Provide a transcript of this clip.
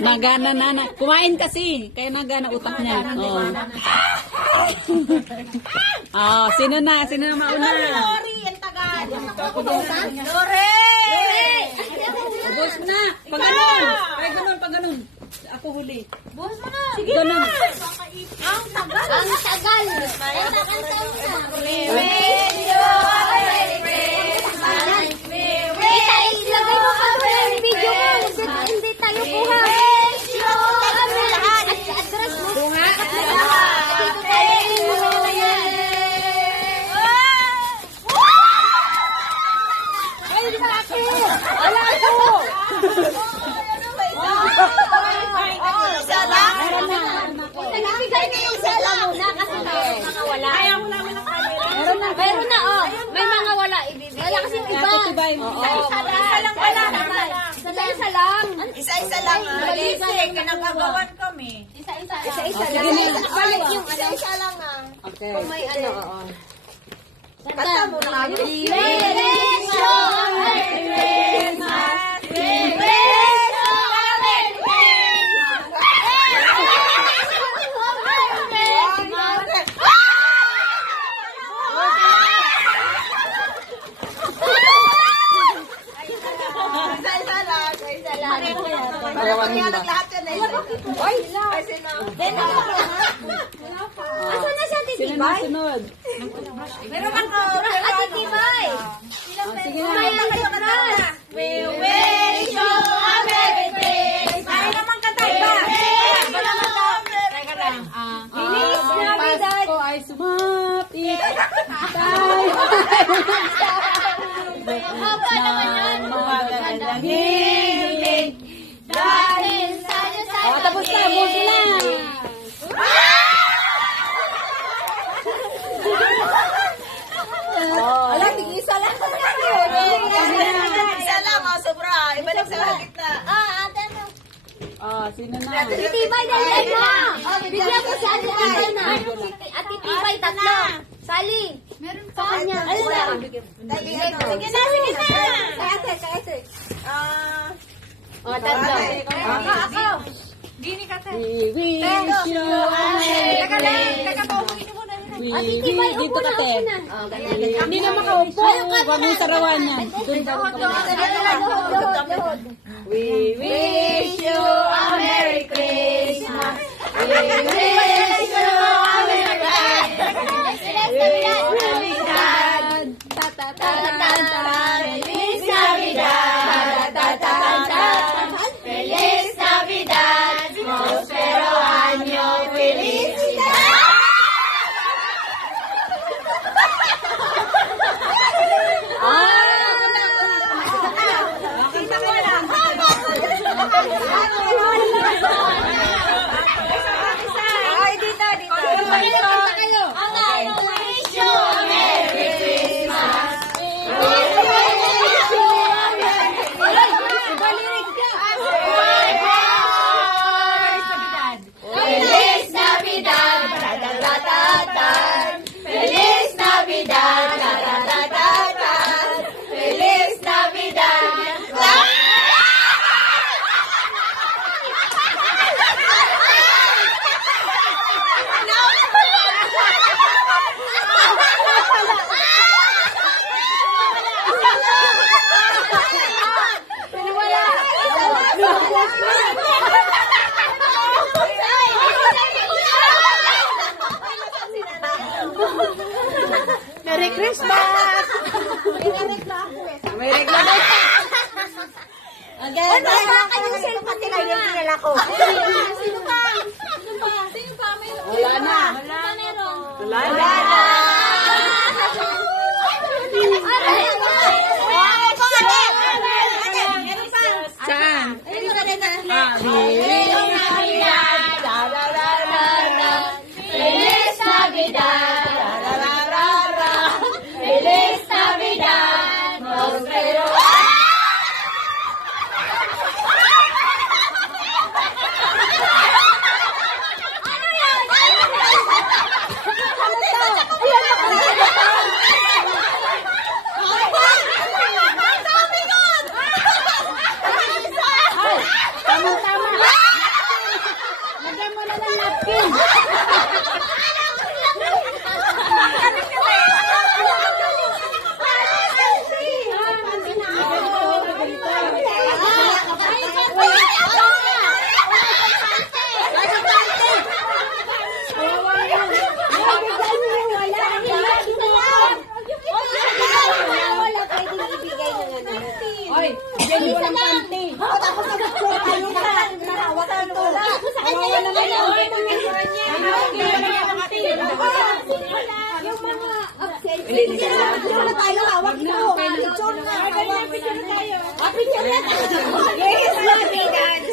Nagana na. Kumain kasi. Kaya nagana utak niya. Oh. Oh, sino na? Sino na mauna? Lori, ang tagal. Lori! Ubus na. Pag ganun. Ay, ganun, pag ganun. Ako huli. Buhos mo na. Sige ganun. Ang tagal. Ang tagal. Ilagay mo pa sa video mo. Hindi tayo kuha. Address mo. Kuha. Dito tayo. Ay, wala ako. Wala ako. Isa lang. Nagbigay na yung isa lang muna kasi nakawala. Ayaw mo namin ang camera. Meron na, oh. May mga wala ibibigay. Wala kasi yung iba. Titibay mo. Isa lang pala. Isa lang. Isa-isa lang. Kasi kinagagawan kami. Isa-isa Sige lang. na. Balik yung Isa lang ah. Okay. kung may ano, oo. Kanta mo na kami. Asan na siya, Sino Titi na Bay? sunod? Meron ako. Ah, Titi Bay. Sige na. May address. We wish you a Merry Christmas. Ay naman kanta iba. Teka lang. Feliz Navidad. Pasko ay sumapit. Tayo Haba naman yan. magandang hiling. Dahil sa'yo sa Oh, tapos na. Busi na. Ala, tig-isa lang. Isa lang oh, sobra. Ibalik sa gitna. Ate mo. Oh, sino na? Titi Bay, dali mo. Bigyan mo si Ate Tibay na. Ate Tibay, tatlo. Sally. Meron pa kanya. Sige na, sige na. Kay ate. Oh, tatlo. Ako. Dini ka tayo. We wish you a Merry Christmas. We wish dito ka te. Hindi na makaupo. Huwag mong sarawan yan. Doon ka We wish you a Merry Christmas. We wish you a Merry Christmas. Navidad. Ta ta ta ta ta. Feliz Navidad. Ta ta ta ta. Feliz Navidad. Prospero año. Felicidad. Ay, dito, dito. Wish you a Merry Christmas. Feliz Navidad. Feliz Navidad. Feliz Navidad. Merry Christmas! May regla na. Ano ba kayong cellphone nila yung pinala ko? Sino pa? May Wala na. Wala na. Saan? Feliz Navidad. Feliz Navidad. Prospero. Tama-tama. Picture na tayo, hawak mo. Picture na. Picture na tayo. Picture na tayo. Feliz Navidad.